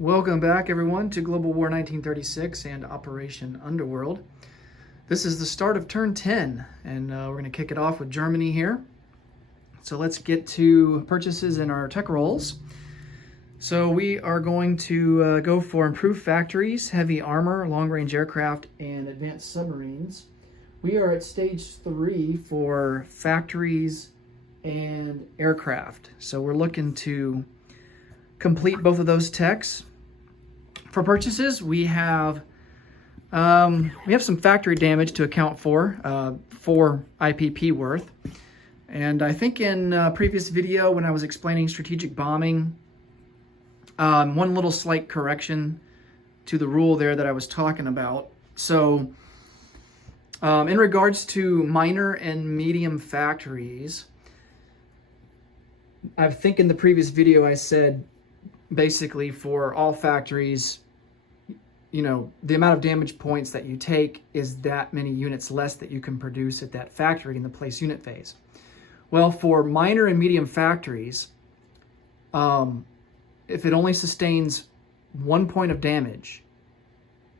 Welcome back, everyone, to Global War 1936 and Operation Underworld. This is the start of turn 10, and we're going to kick it off with Germany here. So let's get to purchases in our tech rolls. So we are going to go for improved factories, heavy armor, long-range aircraft, and advanced submarines. We are at stage 3 for factories and aircraft. So we're looking to complete both of those techs. For purchases, we have some factory damage to account for 4 IPP worth. And I think in a previous video when I was explaining strategic bombing, one little slight correction to the rule there that I was talking about. So in regards to minor and medium factories, I think in the previous video I said basically for all factories, you know, the amount of damage points that you take is that many units less that you can produce at that factory in the place unit phase. Well, for minor and medium factories, if it only sustains 1 point of damage,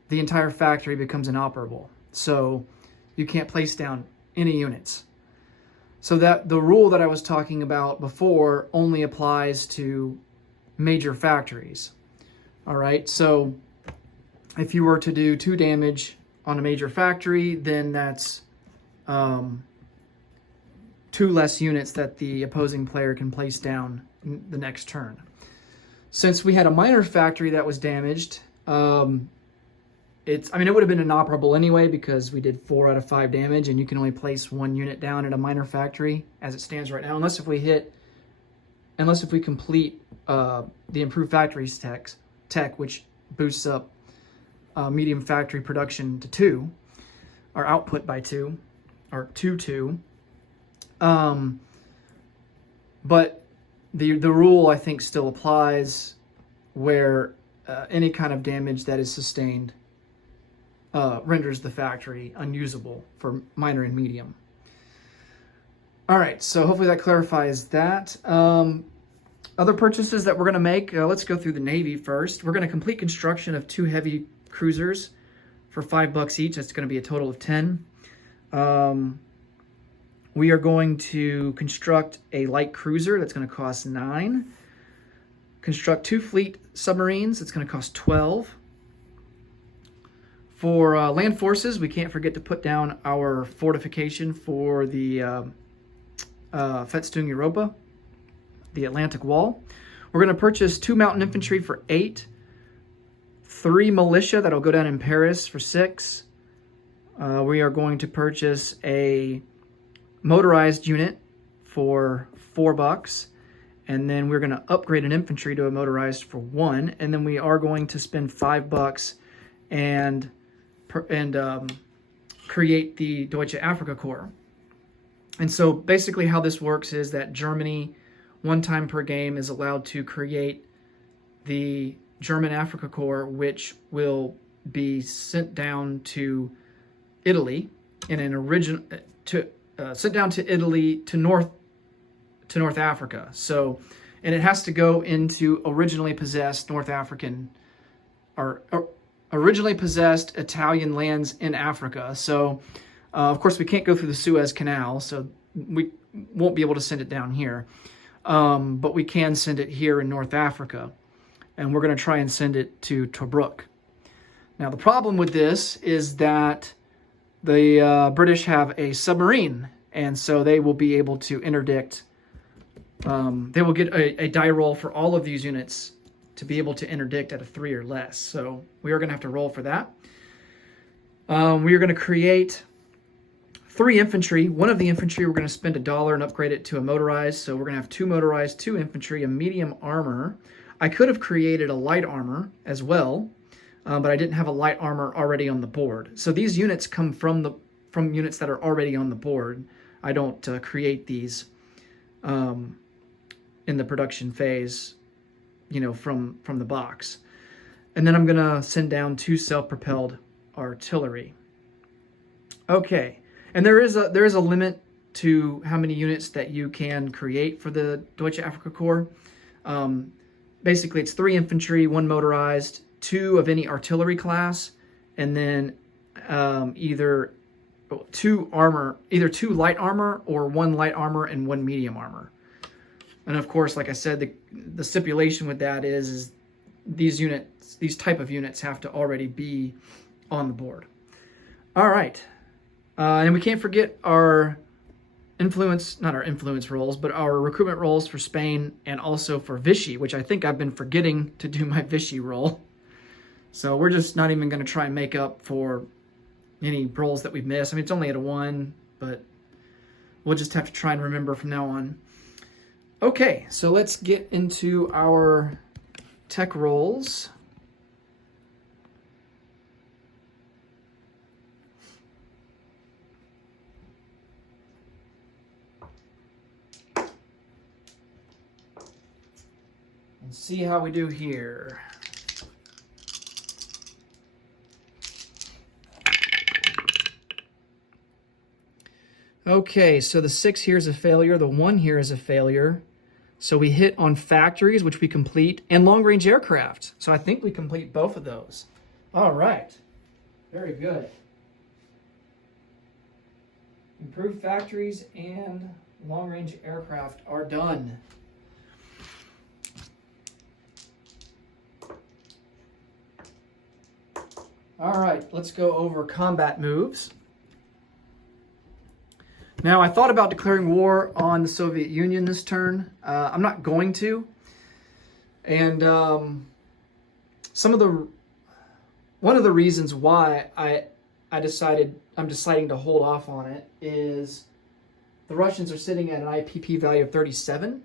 the entire factory becomes inoperable. So you can't place down any units. So that the rule that I was talking about before only applies to major factories. All right, so if you were to do 2 damage on a major factory, then that's 2 less units that the opposing player can place down in the next turn. Since we had a minor factory that was damaged, it would have been inoperable anyway because we did 4 out of 5 damage, and you can only place 1 unit down at a minor factory as it stands right now, unless if we complete the improved factories tech, which boosts up medium factory production to 2, or output by 2, or 2. But the rule I think still applies where any kind of damage that is sustained renders the factory unusable for minor and medium. All right, so hopefully that clarifies that. Other purchases that we're going to make, let's go through the Navy first. We're going to complete construction of 2 heavy cruisers for $5 each. That's going to be a total of 10. We are going to construct a light cruiser. That's going to cost 9. Construct 2 fleet submarines. It's going to cost 12. For land forces, we can't forget to put down our fortification for the Festung Europa, the Atlantic Wall. We're going to purchase 2 mountain infantry for 8, 3 militia that'll go down in Paris for 6. We are going to purchase a motorized unit for $4, and then we're going to upgrade an infantry to a motorized for 1, and then we are going to spend $5 and create the Deutsche Afrika Korps. And so basically how this works is that Germany, 1 time per game, is allowed to create the German Afrika Korps, which will be sent down to Italy in an sent down to Italy to North Africa. So, and it has to go into originally possessed North African or originally possessed Italian lands in Africa. So, of course, we can't go through the Suez Canal, so we won't be able to send it down here. But we can send it here in North Africa, and we're going to try and send it to Tobruk. Now, the problem with this is that the British have a submarine, and so they will be able to interdict. They will get a die roll for all of these units to be able to interdict at a 3 or less. So we are going to have to roll for that. We are going to create 3 infantry. 1 of the infantry, we're going to spend $1 and upgrade it to a motorized. So we're going to have 2 motorized, 2 infantry, a medium armor. I could have created a light armor as well, but I didn't have a light armor already on the board. So these units come from units that are already on the board. I don't create these in the production phase, you know, from the box. And then I'm going to send down 2 self-propelled artillery. Okay. And there is a limit to how many units that you can create for the Deutsche Afrika Korps. basically it's 3 infantry, 1 motorized, 2 of any artillery class, and then either 2 light armor or 1 light armor and 1 medium armor. And of course, like I said, the stipulation with that is these type of units have to already be on the board. All right. And we can't forget our not our influence roles, but our recruitment roles for Spain and also for Vichy, which I think I've been forgetting to do my Vichy role. So we're just not even going to try and make up for any roles that we've missed. I mean, it's only at a 1, but we'll just have to try and remember from now on. Okay, so let's get into our tech roles. And see how we do here. Okay, so the 6 here is a failure, the 1 here is a failure. So we hit on factories, which we complete, and long-range aircraft. So I think we complete both of those. All right, very good. Improved factories and long-range aircraft are done. All right, let's go over combat moves. Now, I thought about declaring war on the Soviet Union this turn. I'm not going to. And one of the reasons why I'm deciding to hold off on it is the Russians are sitting at an IPP value of 37.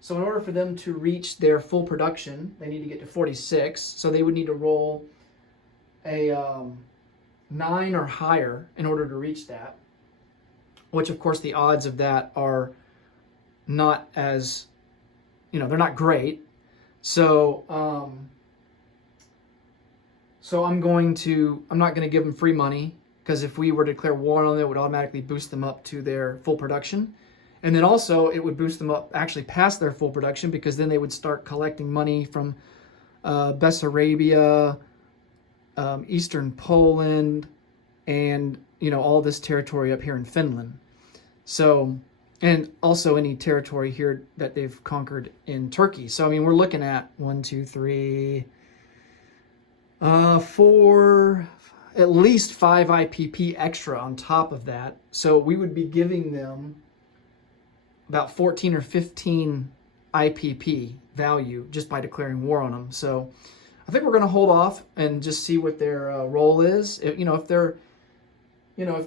So in order for them to reach their full production, they need to get to 46. So they would need to roll a 9 or higher in order to reach that. Which, of course, the odds of that are not as, they're not great. So, I'm not going to give them free money, because if we were to declare war on them, it would automatically boost them up to their full production. And then also, it would boost them up actually past their full production, because then they would start collecting money from Bessarabia, Eastern Poland, and all this territory up here in Finland. So, and also any territory here that they've conquered in Turkey. So, I mean, we're looking at 1, 2, 3, 4, at least 5 IPP extra on top of that. So we would be giving them about 14 or 15 IPP value just by declaring war on them. So I think we're going to hold off and just see what their role is. If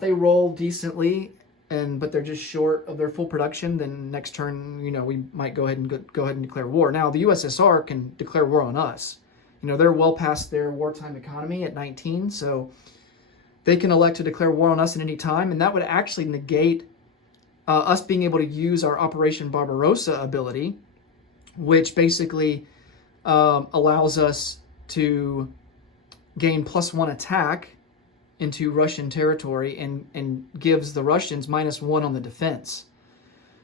they roll decently but they're just short of their full production, then next turn, we might go ahead and declare war. Now, the USSR can declare war on us. They're well past their wartime economy at 19, so they can elect to declare war on us at any time, and that would actually negate us being able to use our Operation Barbarossa ability, which basically allows us to gain +1 attack into Russian territory and gives the Russians -1 on the defense.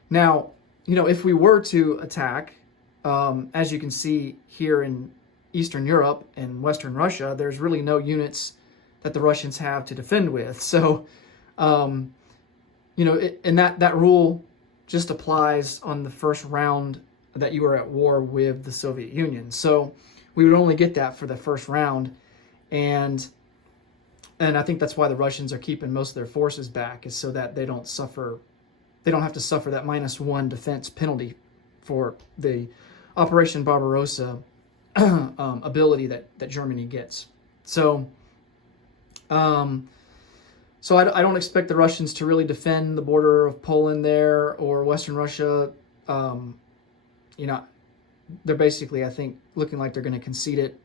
Now, if we were to attack, as you can see here in Eastern Europe and Western Russia, there's really no units that the Russians have to defend with. So, and that rule just applies on the first round that you are at war with the Soviet Union. So we would only get that for the first round. And I think that's why the Russians are keeping most of their forces back, is so that they don't have to suffer that -1 defense penalty for the Operation Barbarossa ability that Germany gets. So, I don't expect the Russians to really defend the border of Poland there or Western Russia. They're basically, I think, looking like they're going to concede it.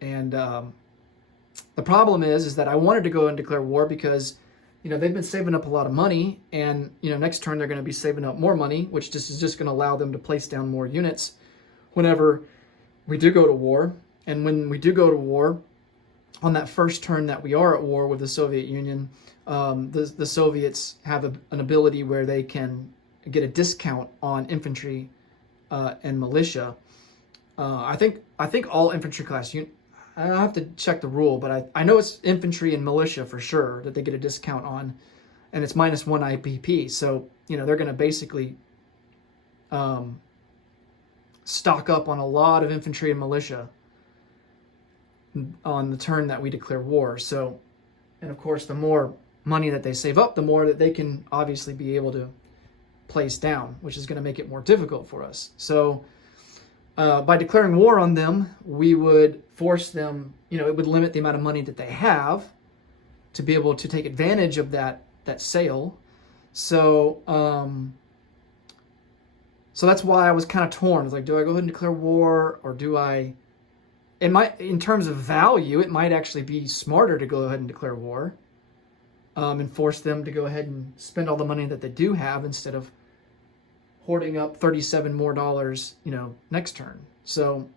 And the problem is that I wanted to go and declare war because, they've been saving up a lot of money, and, next turn they're going to be saving up more money, which is just going to allow them to place down more units whenever we do go to war. And when we do go to war, on that first turn that we are at war with the Soviet Union, the Soviets have an ability where they can get a discount on infantry and militia I think all infantry class I have to check the rule, but I know it's infantry and militia for sure that they get a discount on, and it's -1 IPP. So they're going to basically stock up on a lot of infantry and militia on the turn that we declare war. So, and of course, the more money that they save up, the more that they can obviously be able to place down, which is going to make it more difficult for us. So by declaring war on them, we would force them, it would limit the amount of money that they have to be able to take advantage of that sale. So so that's why I was kind of torn. It's like, do I go ahead and declare war, or do I, in terms of value, it might actually be smarter to go ahead and declare war, and force them to go ahead and spend all the money that they do have instead of hoarding up $37 more, next turn. So,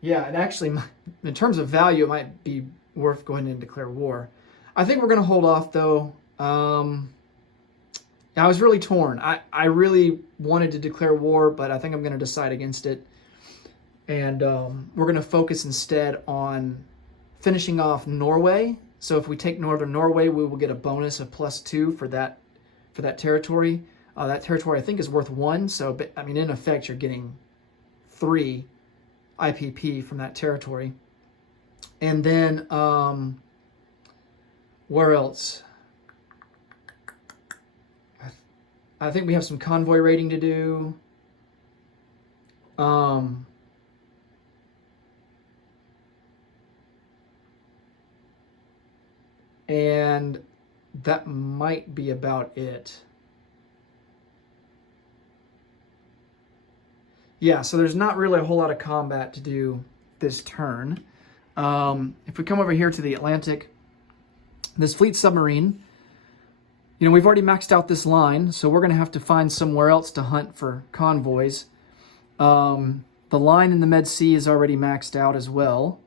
yeah, and actually, in terms of value, it might be worth going in and declare war. I think we're going to hold off, though. I was really torn. I really wanted to declare war, but I think I'm going to decide against it. And we're going to focus instead on finishing off Norway. So if we take northern Norway, we will get a bonus of +2 for that territory. That territory, I think, is worth 1. So, I mean, in effect, you're getting 3 IPP from that territory. And then, where else? I think we have some convoy raiding to do. And that might be about it. Yeah, so there's not really a whole lot of combat to do this turn. If we come over here to the Atlantic, this fleet submarine, we've already maxed out this line, so we're going to have to find somewhere else to hunt for convoys. The line in the Med Sea is already maxed out as well.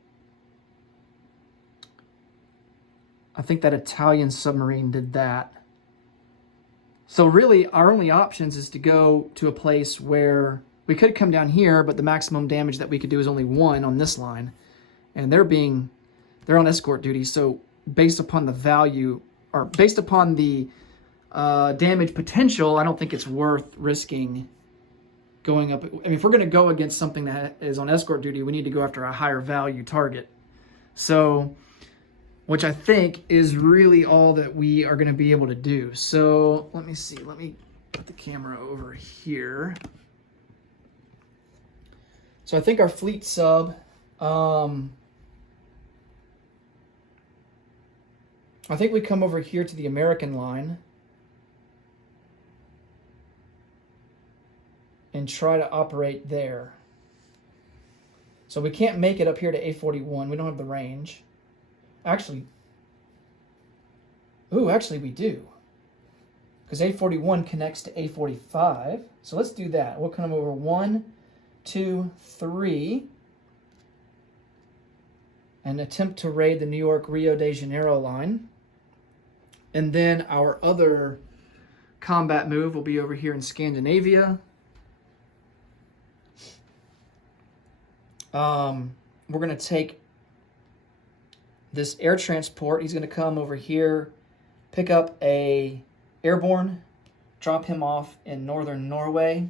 I think that Italian submarine did that. So really, our only options is to go to a place where we could come down here, but the maximum damage that we could do is only 1 on this line. And they're on escort duty, so based upon the value, or based upon the damage potential, I don't think it's worth risking going up. I mean, if we're going to go against something that is on escort duty, we need to go after a higher value target. So, which I think is really all that we are going to be able to do. So let me see. Let me put the camera over here. So I think our fleet sub, I think we come over here to the American line and try to operate there. So we can't make it up here to A41. We don't have the range. Actually we do. Because A41 connects to A45. So let's do that. We'll come over 1, 2, 3. And attempt to raid the New York Rio de Janeiro line. And then our other combat move will be over here in Scandinavia. We're going to take this air transport. He's going to come over here, pick up a airborne, drop him off in northern Norway.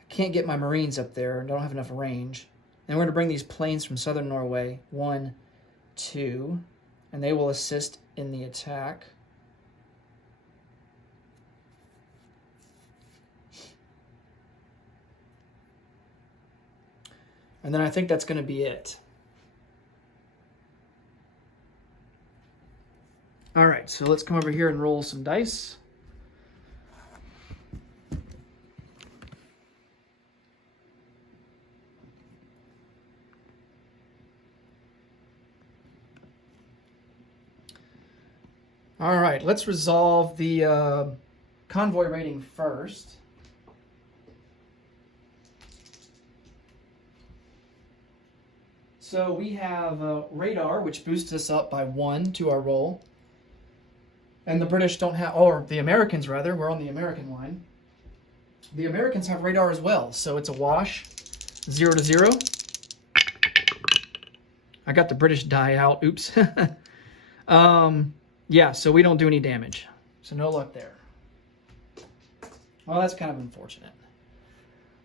I can't get my Marines up there. I don't have enough range. Then we're going to bring these planes from southern Norway, 1, 2, and they will assist in the attack. And then I think that's going to be it. All right, so let's come over here and roll some dice. All right, let's resolve the convoy rating first. So we have radar, which boosts us up by 1 to our roll. And the British don't have, or the Americans rather, we're on the American line. The Americans have radar as well, so it's a wash, 0 to 0. I got the British die out, oops. Yeah, so we don't do any damage. So no luck there. Well, that's kind of unfortunate.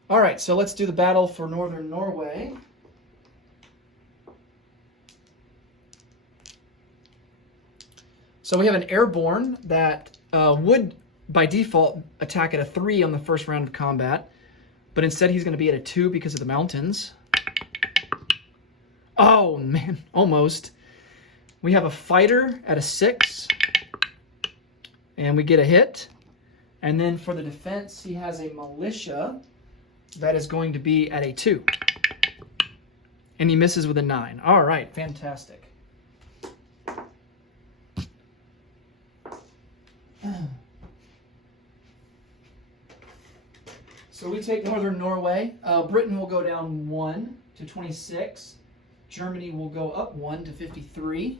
All right, so let's do the battle for Northern Norway. So we have an airborne that would, by default, attack at a 3 on the first round of combat, but instead he's going to be at a 2 because of the mountains. Oh, man, almost. We have a fighter at a 6, and we get a hit. And then for the defense, he has a militia that is going to be at a 2. And he misses with a 9. All right, fantastic. So we take Northern Norway. Britain will go down 1 to 26. Germany will go up 1 to 53.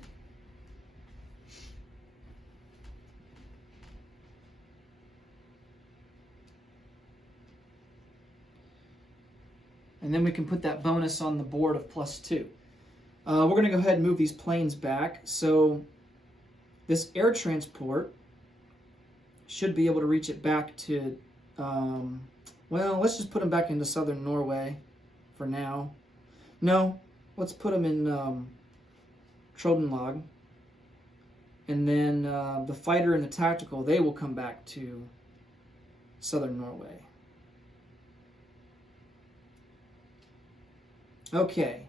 And then we can put that bonus on the board of +2. We're going to go ahead and move these planes back. So this air transport should be able to reach it back to, well, let's just put them back into southern Norway for now. No, let's put them in Trøndelag. And then the fighter and the tactical, they will come back to southern Norway. Okay.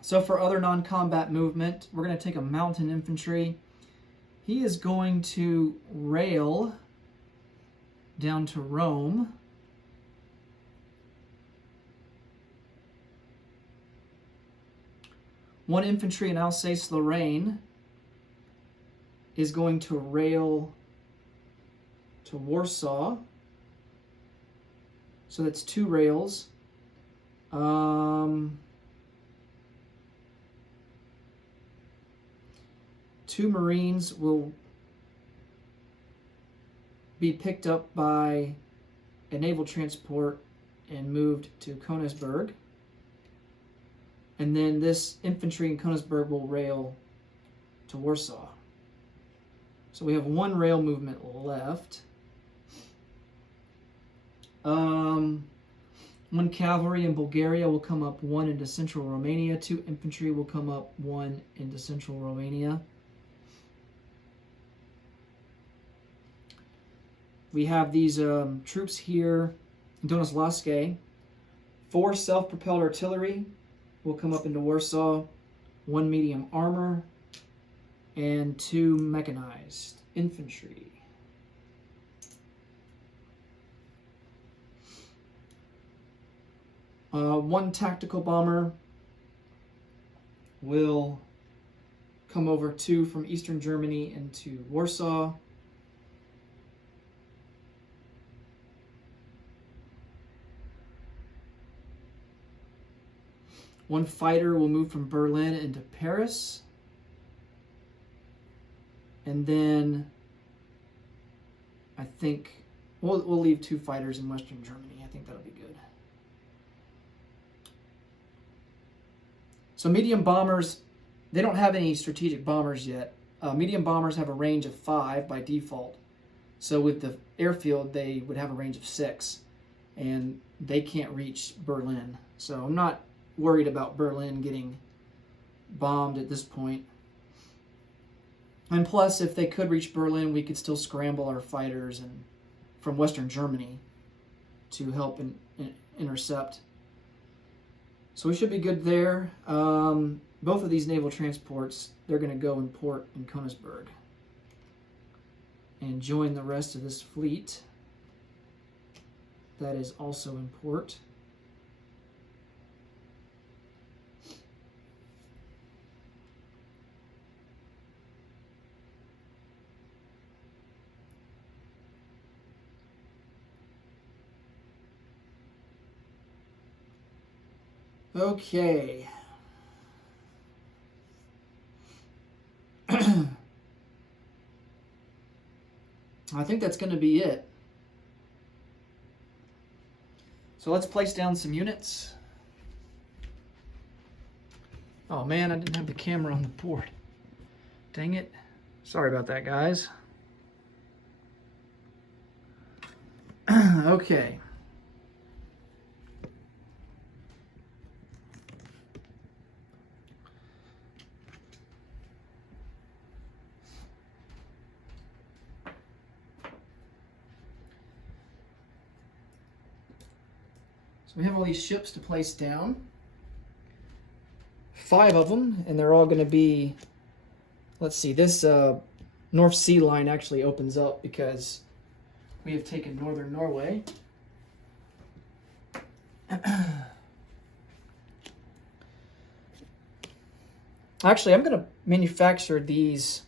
So for other non-combat movement, we're going to take a mountain infantry. He is going to rail down to Rome. One infantry in Alsace-Lorraine is going to rail to Warsaw. So that's 2 rails. 2 Marines will be picked up by a naval transport and moved to Königsberg. And then this infantry in Königsberg will rail to Warsaw. So we have 1 rail movement left. 1 cavalry in Bulgaria will come up 1 into central Romania. 2 infantry will come up 1 into central Romania. We have these troops here in Donoslavske. 4 self-propelled artillery will come up into Warsaw, 1 medium armor, and 2 mechanized infantry. One tactical bomber will come over 2 from eastern Germany into Warsaw. One fighter will move from Berlin into Paris. And then I think we'll leave 2 fighters in Western Germany. I think that'll be good. So medium bombers, they don't have any strategic bombers yet. Medium bombers have a range of 5 by default. So with the airfield, they would have a range of 6. And they can't reach Berlin. So I'm not worried about Berlin getting bombed at this point. And plus, if they could reach Berlin, we could still scramble our fighters and from Western Germany to help intercept. So we should be good there. Both of these naval transports, they're going to go in port in Königsberg and join the rest of this fleet that is also in port. Okay. I think that's going to be it. So let's place down some units. Oh man, I didn't have the camera on the board. Dang it. Sorry about that, guys. Okay. So we have all these ships to place down. 5 of them, and they're all going to be, let's see, this North Sea line actually opens up because we have taken northern Norway. Actually, I'm going to manufacture these.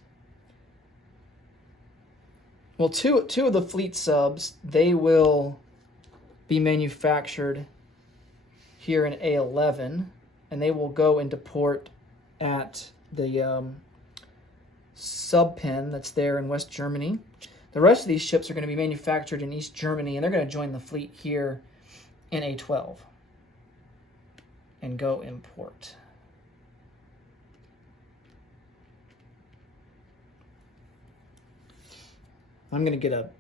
Well, two of the fleet subs, they will be manufactured here in A11, and they will go into port at the sub pen that's there in West Germany. The rest of these ships are going to be manufactured in East Germany, and they're going to join the fleet here in A12 and go in port. I'm going to get a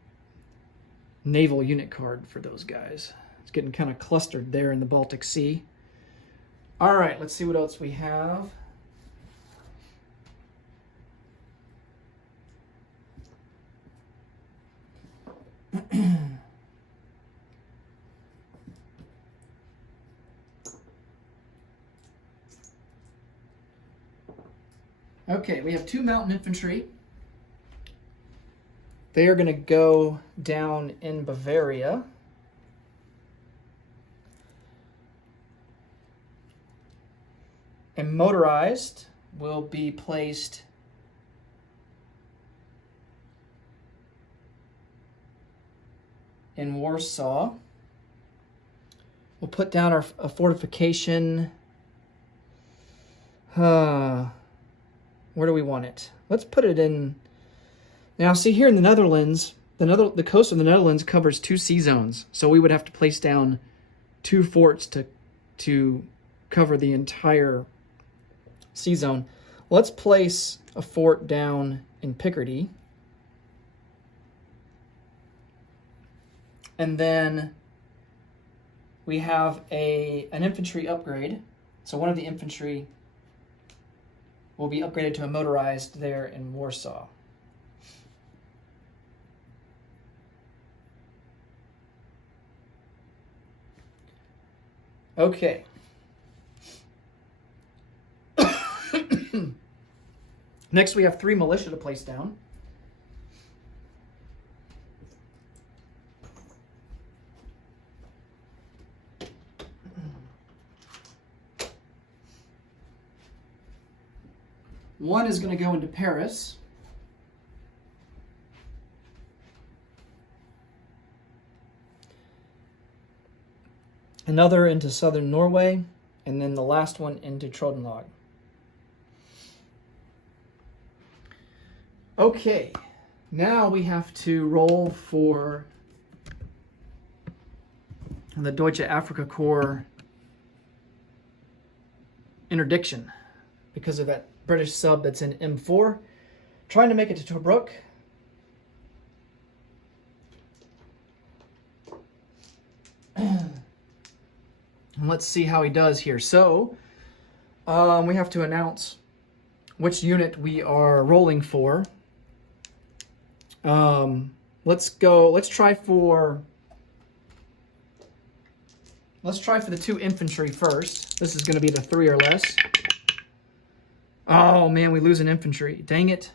naval unit card for those guys. It's getting kind of clustered there in the Baltic Sea. All right, let's see what else we have. Okay, we have 2 mountain infantry. They are going to go down in Bavaria. And motorized will be placed in Warsaw. We'll put down a fortification. Where do we want it? Let's put it in. Now, see here in the Netherlands, the coast of the Netherlands covers 2 sea zones, so we would have to place down 2 forts to cover the entire sea zone. Let's place a fort down in Picardy, and then we have an infantry upgrade. So one of the infantry will be upgraded to a motorized there in Warsaw. Okay. Next, we have 3 militia to place down. One is going to go into Paris. Another into southern Norway, and then the last one into Trøndelag. Okay, now we have to roll for the Deutsche Afrika Korps interdiction because of that British sub that's in M4, trying to make it to Tobruk. And let's see how he does here. So, we have to announce which unit we are rolling for. Let's try for the 2 infantry first. This is going to be the 3 or less. Oh man, we lose an infantry. Dang it.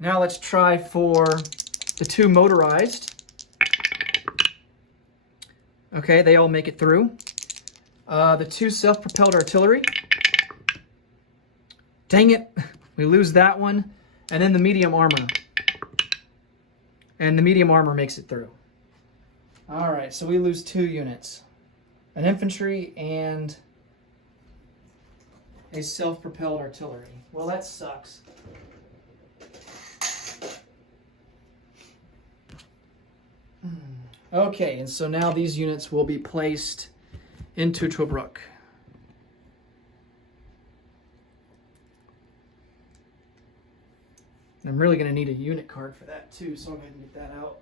Now let's try for the 2 motorized. Okay, they all make it through. The 2 self-propelled artillery. Dang it, we lose that one. And then the medium armor. and the medium armor makes it through. All right, so we lose 2 units. An infantry and a self-propelled artillery. Well, that sucks. Okay, and so now these units will be placed into Tobruk. I'm really going to need a unit card for that too, so I'm going to get that out.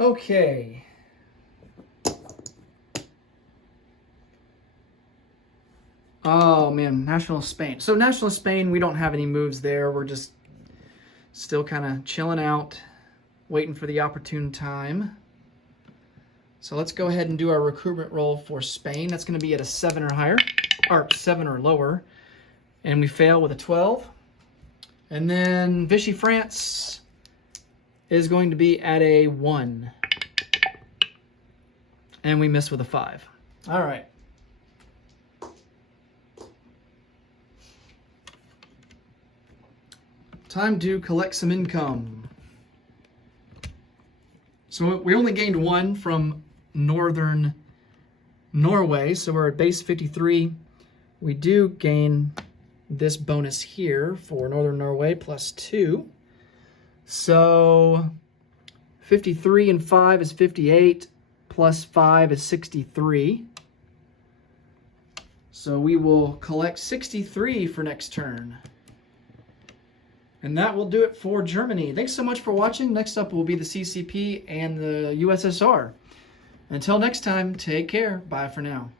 Okay. Oh man, National Spain. So National Spain, we don't have any moves there. We're just still kind of chilling out, waiting for the opportune time. So let's go ahead and do our recruitment roll for Spain. That's going to be at a 7 or higher, or 7 or lower. And we fail with a 12. And then Vichy France is going to be at a 1. And we miss with a 5. All right. Time to collect some income. So we only gained 1 from northern Norway, so we're at base 53. We do gain this bonus here for northern Norway plus 2. So 53 and 5 is 58, plus 5 is 63. So we will collect 63 for next turn. And that will do it for Germany. Thanks so much for watching. Next up will be the CCP and the USSR. Until next time, take care. Bye for now.